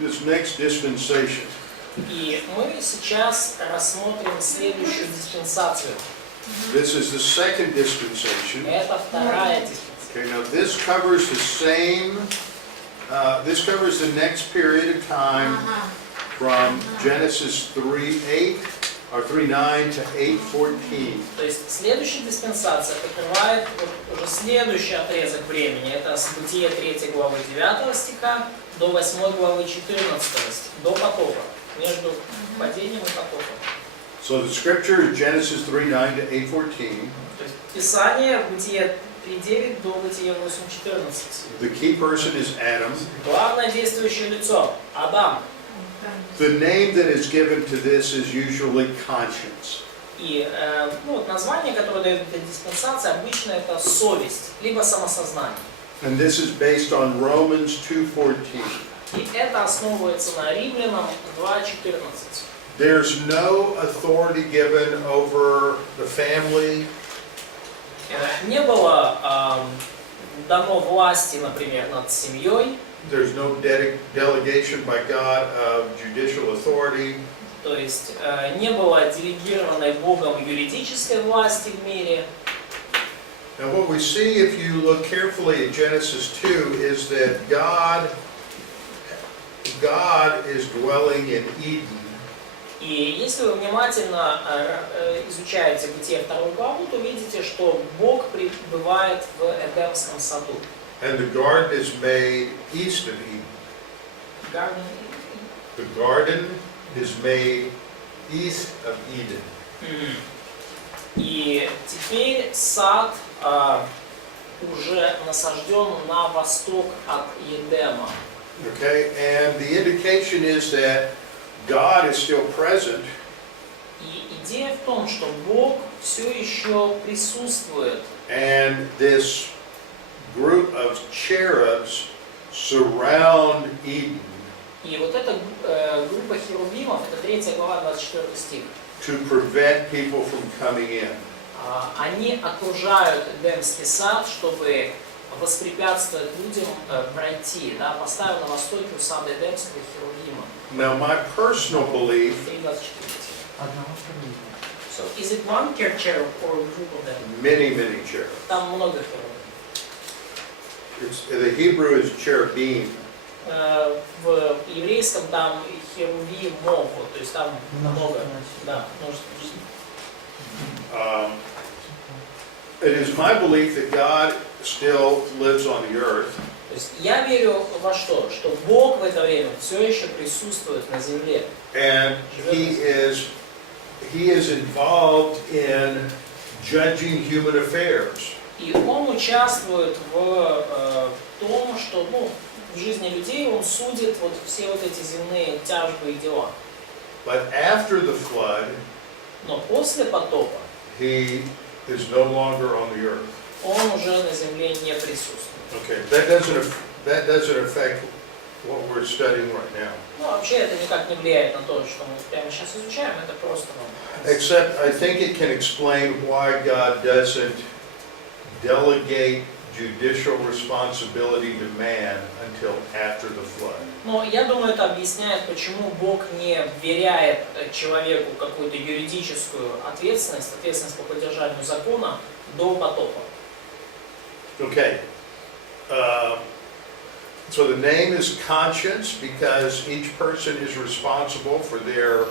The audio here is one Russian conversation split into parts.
this next dispensation. И мы сейчас рассмотрим следующую диспенсацию. This is the second dispensation. Это вторая диспенсация. Okay, now this covers the same, this covers the next period of time from Genesis 3:8 or 3:9 to 8:14. То есть следующая диспенсация покрывает вот уже следующий отрезок времени. Это с Бытия 3 главы 9 стиха до 8 главы 14 стиха, до потопа, между падением и потопом. So the scripture is Genesis 3:9 to 8:14. То есть Писание, Бытие 3:9 до Бытия 8:14. The key person is Adam. Главное действующее лицо – Адам. The name that is given to this is usually conscience. И вот название, которое дает эта диспенсация, обычно это совесть, либо самосознание. And this is based on Romans 2:14. И это основывается на Римлянам 2:14. There's no authority given over the family. Не было дано власти, например, над семьей. There's no delegation by God of judicial authority. То есть не было делегированной Богом юридической власти в мире. Now what we see if you look carefully at Genesis 2 is that God is dwelling in Eden. И если вы внимательно изучаете Бытие 2 главу, то видите, что Бог пребывает в Эдемском саду. And the garden is made east of Eden. The garden is made east of Eden. И теперь сад уже насажден на восток от Едема. Okay, and the indication is that God is still present. И идея в том, что Бог все еще присутствует. And this group of cherubs surround Eden. И вот эта группа херувимов, это 3 глава, 24 стих. To prevent people from coming in. Они окружают Эдемский сад, чтобы воспрепятствовать людям пройти. Да, поставил на востоке у сада Эдемского херувима. Now my personal belief. 3:24. So is it one cherub or a group of them? Many cherubs. Там много херувимов. The Hebrew is cherubim. В еврейском там херувимов, то есть там много. Да, множество. It is my belief that God still lives on the earth. То есть я верю во что? Что Бог в это время все еще присутствует на земле. And He is involved in judging human affairs. И Он участвует в том, что в жизни людей Он судит вот все вот эти земные тяжбы и дела. But after the flood, Но после потопа He is no longer on the earth. Он уже на земле не присутствует. Okay, that doesn't affect what we're studying right now. Ну, вообще это никак не влияет на то, что мы прямо сейчас изучаем, это просто Except I think it can explain why God doesn't delegate judicial responsibility to man until after the flood. Но я думаю, это объясняет, почему Бог не вверяет человеку какую-то юридическую ответственность по поддержанию закона до потопа. Okay. So the name is conscience because each person is responsible for their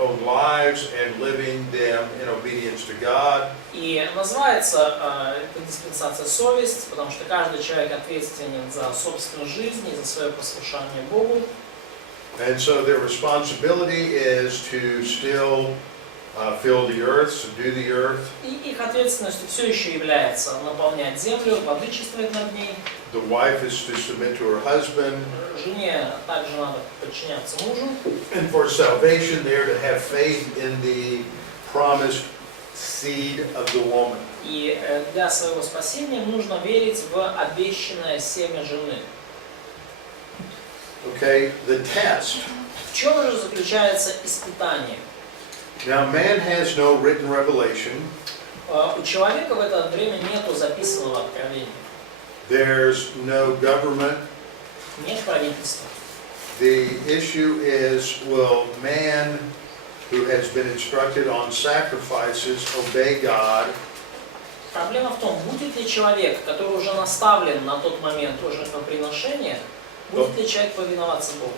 own lives and living them in obedience to God. И называется эта диспенсация совесть, потому что каждый человек ответственен за собственную жизнь и за свое послушание Богу. And so their responsibility is to still fill the earth, subdue the earth. И их ответственностью все еще является наполнять землю, владычествовать над ней. The wife is to submit to her husband. Жене также надо подчиняться мужу. And for salvation, they are to have faith in the promised seed of the woman. И для своего спасения нужно верить в обещанное семя жены. Okay, the test. В чем же заключается испытание? Now, man has no written revelation. У человека в это время нету записанного откровения. There's no government. Нет правительства. the issue is, will man who has been instructed on sacrifices obey God? Проблема в том, будет ли человек, который уже наставлен на тот момент о жертвоприношении, будет ли человек повиноваться Богу.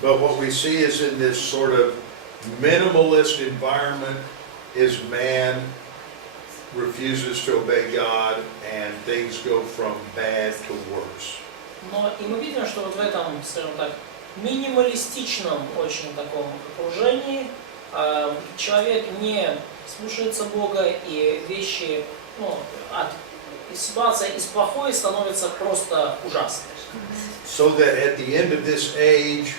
But what we see is in this sort of minimalist environment is man refuses to obey God and things go from bad to worse. Но и мы видим, что вот в этом, скажем так, минималистичном очень таком окружении человек не слушается Бога, и вещи, ситуация из плохой становится просто ужасной. So that at the end of this age,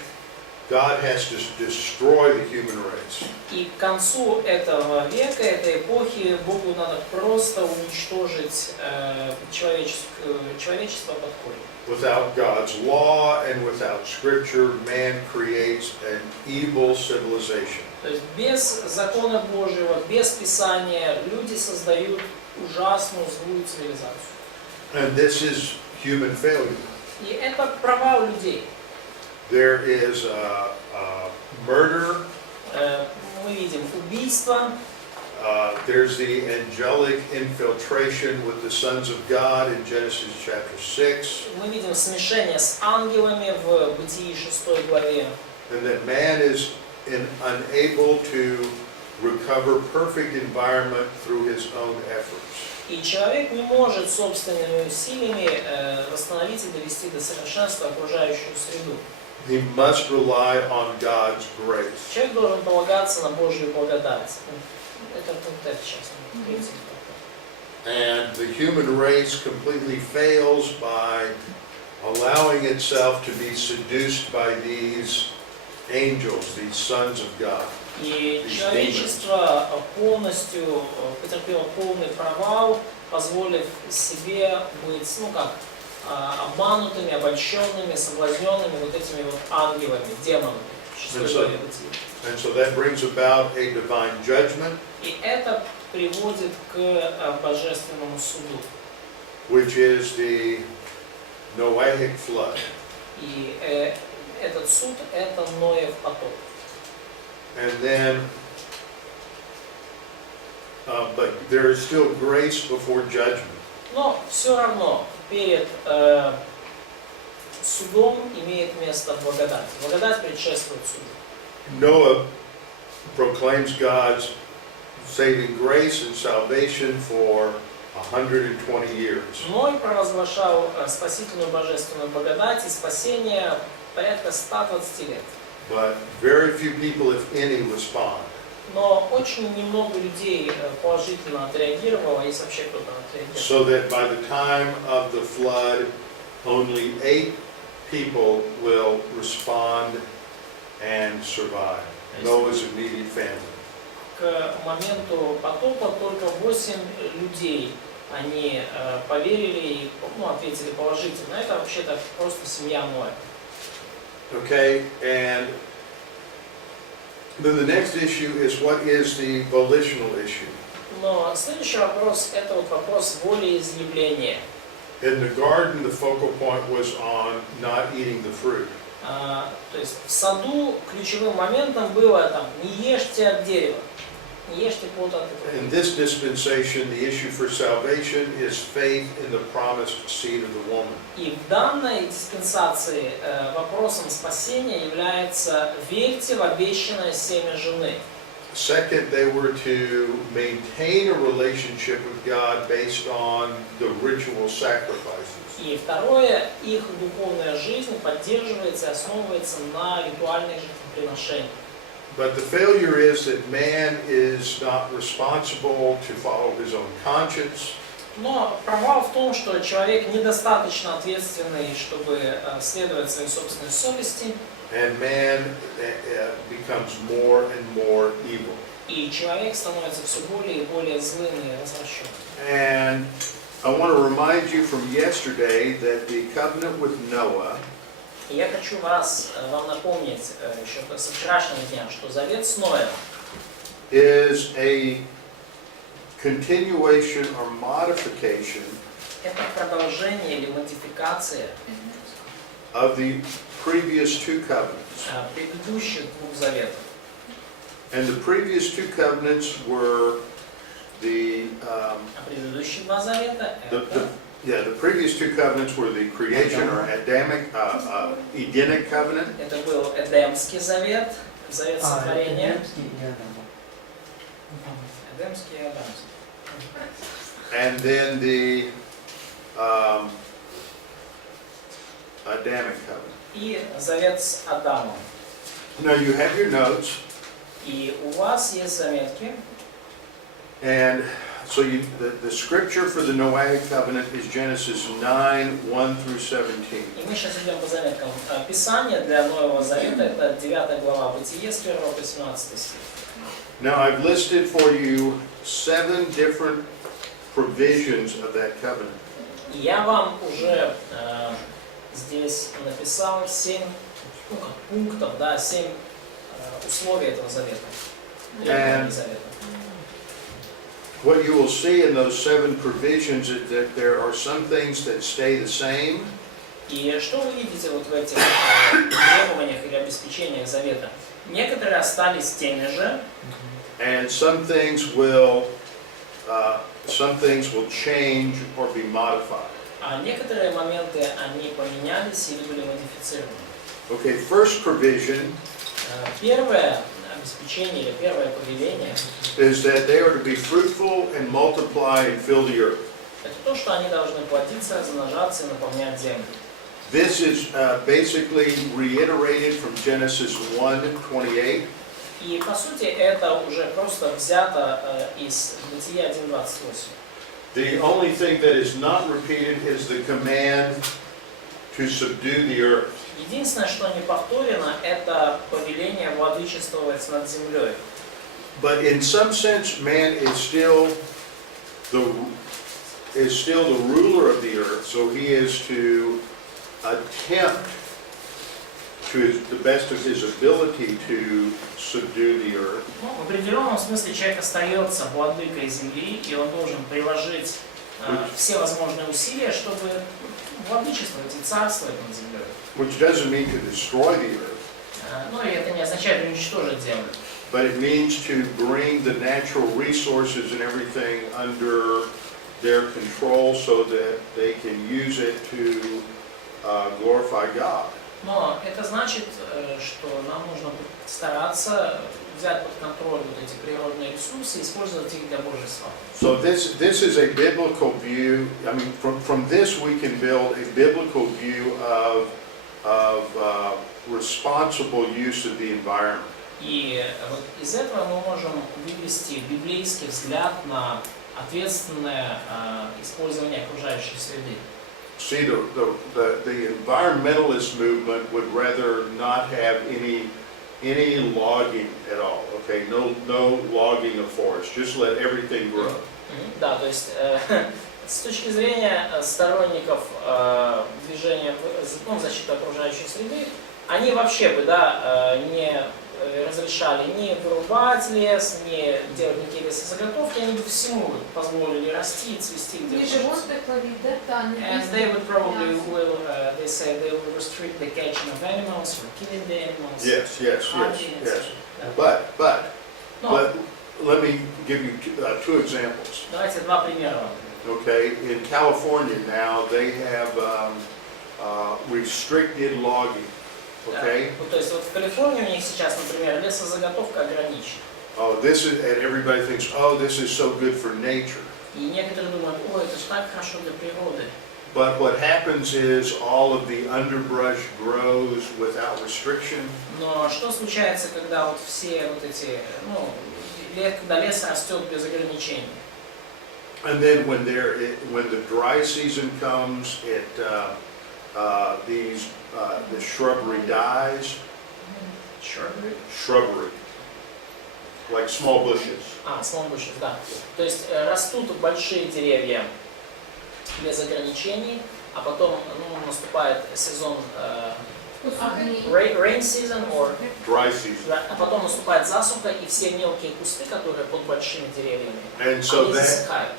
God has to destroy the human race. И к концу этого века, этой эпохи, Богу надо просто уничтожить человечество под корень. Without God's law and without Scripture, man creates an evil civilization. То есть без закона Божьего, без Писания люди создают ужасную злую цивилизацию. And this is human failure. И это провал людей. There is murder. Мы видим убийство. There's the angelic infiltration with the sons of God in Genesis chapter 6. Мы видим смешение с ангелами в Бытии 6 главе. And that man is unable to recover perfect environment through his own efforts. И человек не может собственными усилиями восстановить и довести до совершенства окружающую среду. He must rely on God's grace. Человек должен полагаться на Божью благодать. Это пункт сейчас. And the human race completely fails by allowing itself to be seduced by these angels, these sons of God. И человечество полностью потерпело полный провал, позволив себе быть, обманутыми, обольщенными, соблазненными вот этими вот ангелами, демонами. And so that brings about a divine judgment, И это приводит к божественному суду. which is the Noahic flood. И этот суд – это Ноев потоп. And then, but there is still grace before judgment. Но все равно перед судом имеет место благодать. Благодать предшествует суду. Noah proclaims God's saving grace and salvation for 120 years. Ной провозглашал спасительную божественную благодать и спасение порядка 120 лет. But very few people, if any, respond. Но очень немного людей положительно отреагировало, если вообще кто-то отреагировал. So that by the time of the flood, only 8 people will respond and survive. Noah's immediate family. К моменту потопа только 8 людей они поверили и ответили положительно. Это вообще-то просто семья Ноя. Okay, and then the next issue is what is the volitional issue? Но следующий вопрос – это вот вопрос волеизъявления. In the garden, the focal point was on not eating the fruit. То есть в саду ключевым моментом было не ешьте от дерева, не ешьте плод от этого. In this dispensation, the issue for salvation is faith in the promised seed of the woman. И в данной диспенсации вопросом спасения является верьте в обещанное семя жены. Second, they were to maintain a relationship with God based on the ritual sacrifices. И второе, их духовная жизнь поддерживается и основывается на ритуальных жертвоприношениях. But the failure is that man is not responsible to follow his own conscience. Но провал в том, что человек недостаточно ответственный, чтобы следовать своей собственной совести. And man becomes more and more evil. И человек становится все более и более злым и развращенным. And I want to remind you from yesterday that the covenant with Noah И я хочу вам напомнить еще со вчерашнего дня, что завет с Ноем is a continuation or modification это продолжение или модификация of the previous two covenants. Предыдущих двух заветов. And the previous two covenants were the Предыдущие два завета the previous two covenants were the creation or Adamic, Edenic covenant. это был Эдемский завет, завет сотворения. Эдемский и Адамский. And then the Adamic covenant. И завет с Адамом. Now you have your notes, И у вас есть заметки. and so the scripture for the Noahic covenant is Genesis 9:1 through 17. И мы сейчас идем по заметкам. Писание для Нового Завета это 9 глава Бытие с 1 по 17 стих. Now I've listed for you 7 different provisions of that covenant. И я вам уже здесь написал 7 пунктов, да, 7 условий этого завета. And завета. what you will see in those 7 provisions is that there are some things that stay the same. И что вы видите вот в этих требованиях или обеспечениях завета? Некоторые остались теми же, And some things will change or be modified. а некоторые моменты они поменялись или были модифицированы. Okay, first provision Первое обеспечение или первое повеление is that they are to be fruitful and multiply and fill the earth. это то, что они должны плодиться, размножаться и наполнять землю. This is basically reiterated from Genesis 1:28. И по сути это уже просто взято из Бытия 1:28. The only thing that is not repeated is the command to subdue the earth. Единственное, что не повторено, это повеление владычествовать над землей. But in some sense, man is still the ruler of the earth, so he is to attempt to the best of his ability to subdue the earth. Ну, в определенном смысле человек остается владыкой земли, и он должен приложить все возможные усилия, чтобы владычествовать и царствовать над землей. Which doesn't mean to destroy the earth. Ну и это не означает уничтожить землю. But it means to bring the natural resources and everything under their control so that they can use it to glorify God. Но это значит, что нам нужно стараться взять под контроль вот эти природные ресурсы и использовать их для Божьей славы. So this is a biblical view. I mean, from this we can build a biblical view of responsible use of the environment. И вот из этого мы можем вывести библейский взгляд на ответственное использование окружающей среды. See, the environmentalist movement would rather not have any logging at all. Okay, no logging of forest. Just let everything grow. Да, то есть с точки зрения сторонников движения в защиты окружающей среды, они вообще бы, да, не разрешали ни вырубать лес, ни делать никакие лесозаготовки, они бы всему позволили расти и цвести где And they would probably will, they say they will restrict the catching of animals or killing the animals. Yes. Да. But Но let me give you two examples. давайте два примера. Okay, in California now they have restricted logging. Okay. То есть вот в Калифорнии у них сейчас, например, лесозаготовка ограничена. Oh, and everybody thinks, oh, this is so good for nature. И некоторые думают, ой, это же так хорошо для природы. But what happens is all of the underbrush grows without restriction. Но что случается, когда вот все вот эти, когда лес растет без ограничений? And then when the dry season comes, the shrubbery dies. Shrubbery. Like small bushes. Small bushes, да. То есть растут большие деревья без ограничений, а потом наступает сезон rain season or dry season. А потом наступает засуха, и все мелкие кусты, которые под большими деревьями, and so они засыхают.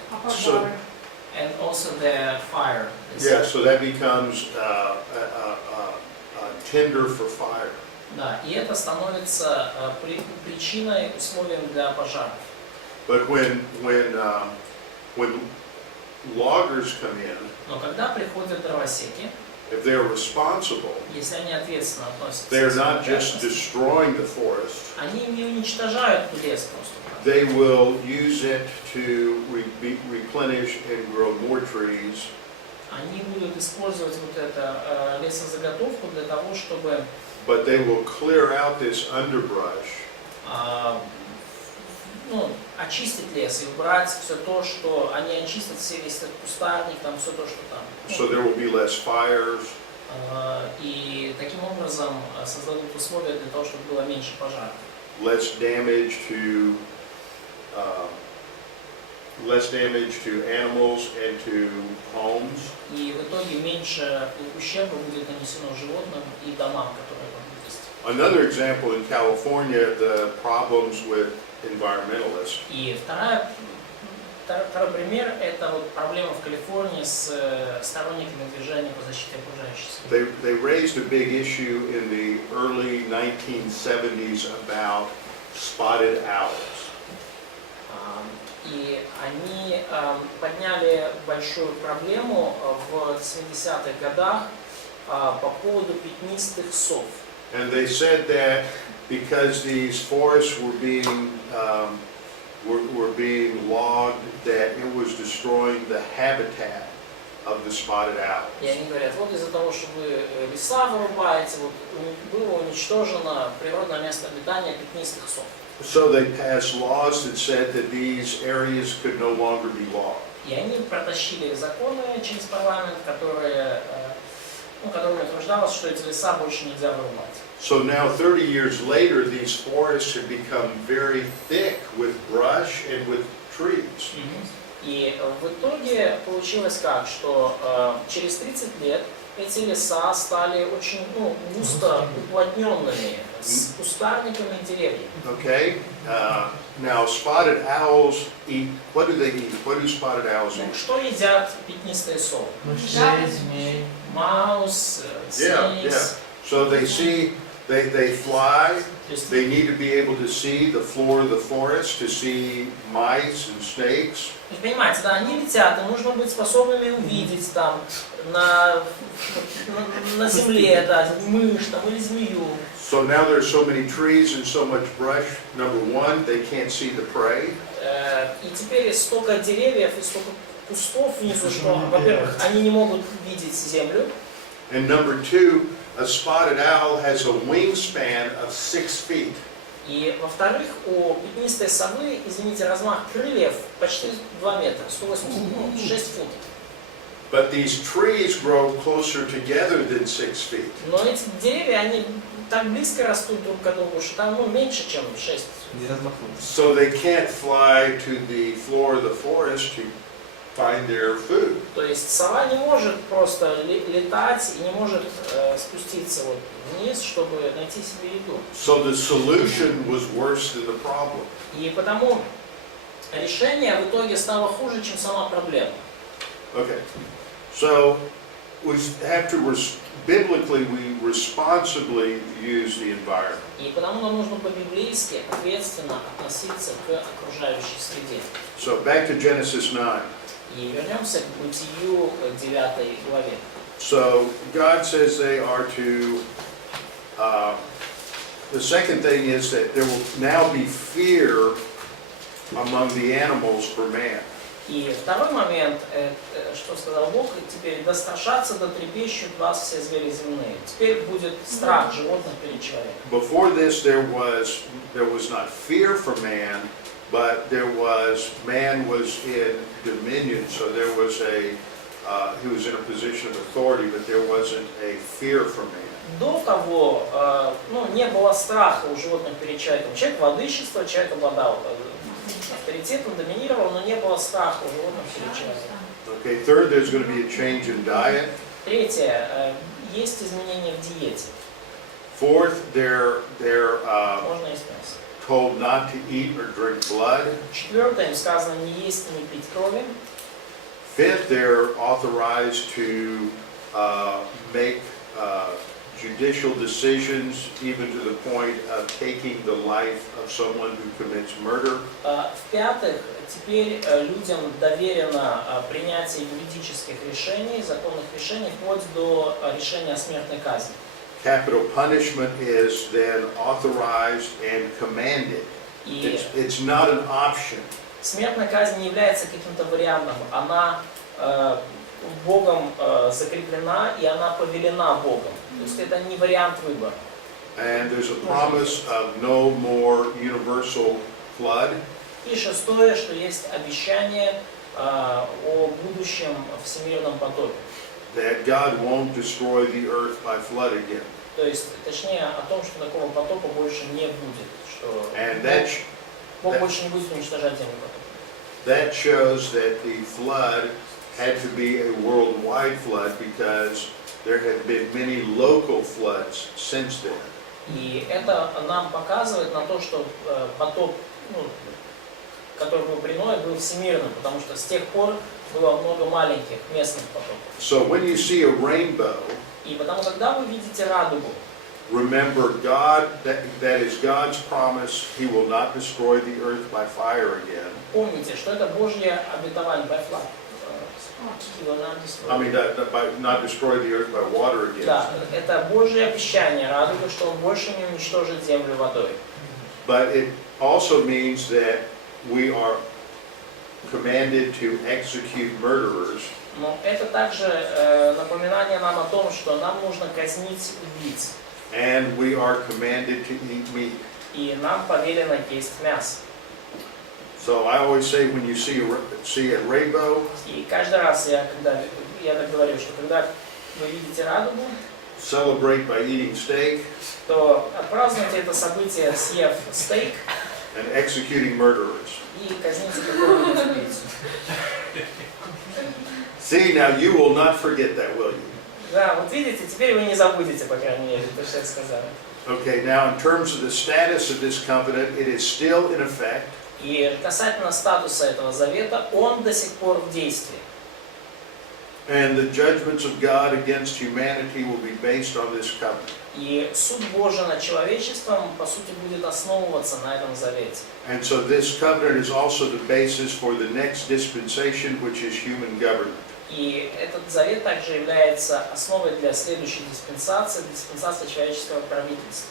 And also the fire. Yeah, so that becomes tinder for fire. Да, и это становится причиной, условием для пожаров. But when loggers come in, Но когда приходят дровосеки, if they're responsible, если они ответственно относятся they're к своей not just обязанности, destroying the forest. они не уничтожают лес просто. They will use it to replenish and grow more trees. Они будут использовать вот эту лесозаготовку для того, чтобы But they will clear out this underbrush очистить лес и убрать все то, что они очистят, весь этот кустарник, там все то, что там. So there will be less fires. И таким образом создадут условия для того, чтобы было меньше пожаров. Less damage to animals and to homes. И в итоге меньше ущерба будет нанесено животным и домам, которые поблизости. Another example in California, the problems with environmentalists. И второй пример – это вот проблема в Калифорнии с сторонниками движения по защите окружающей среды. They raised a big issue in the early 1970s about spotted owls. И они подняли большую проблему в 70-х годах по поводу пятнистых сов. And they said that because these forests were being logged, that it was destroying the habitat of the spotted owls. И они говорят, вот из-за того, что вы леса вырубаете, вот было уничтожено природное место обитания пятнистых сов. So they passed laws that said that these areas could no longer be logged. И они протащили законы через парламент, которыми утверждалось, что эти леса больше нельзя вырубать. So now 30 years later, these forests have become very thick with brush and with trees. И в итоге получилось как, что через 30 лет эти леса стали очень густо уплотненными, с кустарниками и деревьями. Okay. Now spotted owls eat. What do they eat? What do spotted owls eat? Что едят пятнистые совы? Змей. Маус, Yeah. снейкс. So they see, they fly. То есть, They need to be able to see the floor of the forest, to see mice and snakes. понимаете, да, они летят, и нужно быть способными увидеть там на земле, да, мышь там или змею. So now there's so many trees and so much brush. Number one, they can't see the prey. И теперь столько деревьев и столько кустов внизу, что, во-первых, они не могут видеть землю. And number two, a spotted owl has a wingspan of 6 feet. И, во-вторых, у пятнистой совы, извините, размах крыльев почти 2 метра, 6 футов. But these trees grow closer together than 6 feet. Но эти деревья, они так близко растут друг к другу, что там меньше, чем 6. Не размахнулся. So they can't fly to the floor of the forest to find their food. То есть сова не может просто летать и не может спуститься вот вниз, чтобы найти себе еду. So the solution was worse than the problem. И потому решение в итоге стало хуже, чем сама проблема. Okay. So we have to biblically we responsibly use the environment. И потому нам нужно по-библейски ответственно относиться к окружающей среде. So back to Genesis 9. И вернемся к Бытию 9 главе. So God says they are to. The second thing is that there will now be fear among the animals for man. И второй момент, что сказал Бог, теперь да страшатся, да трепещут вас все звери земные. Теперь будет страх животных перед человеком. Before this, there was not fear for man, but man was in dominion. So there was he was in a position of authority, but there wasn't a fear for man. До того, не было страха у животных перед человеком. Человек владычествовал, человек обладал авторитетом, доминировал, но не было страха у животных перед человеком. Okay. Third, there's going to be a change in diet. Третье, есть изменения в диете. Fourth, they're Можно есть мясо. told not to eat or drink blood. Четвертое, им сказано не есть и не пить крови. Fifth, they're authorized to make judicial decisions, even to the point of taking the life of someone who commits murder. В-пятых, теперь людям доверено принятие юридических решений, законных решений, вплоть до решения о смертной казни. Capital punishment is then authorized and commanded. It's not an option. Смертная казнь не является каким-то вариантом, она Богом закреплена и она повелена Богом. То есть это не вариант выбора. And there's a promise of no more universal flood. И шестое, что есть обещание о будущем всемирном потопе. That God won't destroy the earth by flood again. То есть, точнее, о том, что такого потопа больше не будет, что And Бог больше не будет уничтожать землю потопом. that shows that the flood had to be a worldwide flood because there had been many local floods since then. И это нам показывает на то, что потоп, который был при Ное, был всемирным, потому что с тех пор было много маленьких местных потопов. So when you see a rainbow, И потому, когда вы видите радугу, remember God, that is God's promise, He will not destroy the earth by fire again. помните, что это Божье обетование, by flood. He will not destroy. I mean, not destroy the earth by water again. Да, это Божье обещание, радуга, что Он больше не уничтожит землю водой. But it also means that we are commanded to execute murderers. Но это также напоминание нам о том, что нам нужно казнить убийц. And we are commanded to eat meat. И нам повелено есть мясо. So I always say when you see a rainbow, И каждый раз я так говорю, что когда вы видите радугу, celebrate by eating steak то отпразднуйте это событие, съев стейк and executing murderers. и казните какого-нибудь убийцу. See, now you will not forget that, will you? Да, вот видите, теперь вы не забудете, по крайней мере, то, что я сказал. Okay, now in terms of the status of this covenant, it is still in effect. И касательно статуса этого завета, он до сих пор в действии. And the judgments of God against humanity will be based on this covenant. И суд Божий над человечеством, по сути, будет основываться на этом завете. And so this covenant is also the basis for the next dispensation, which is human government. И этот завет также является основой для следующей диспенсации, диспенсации человеческого правительства.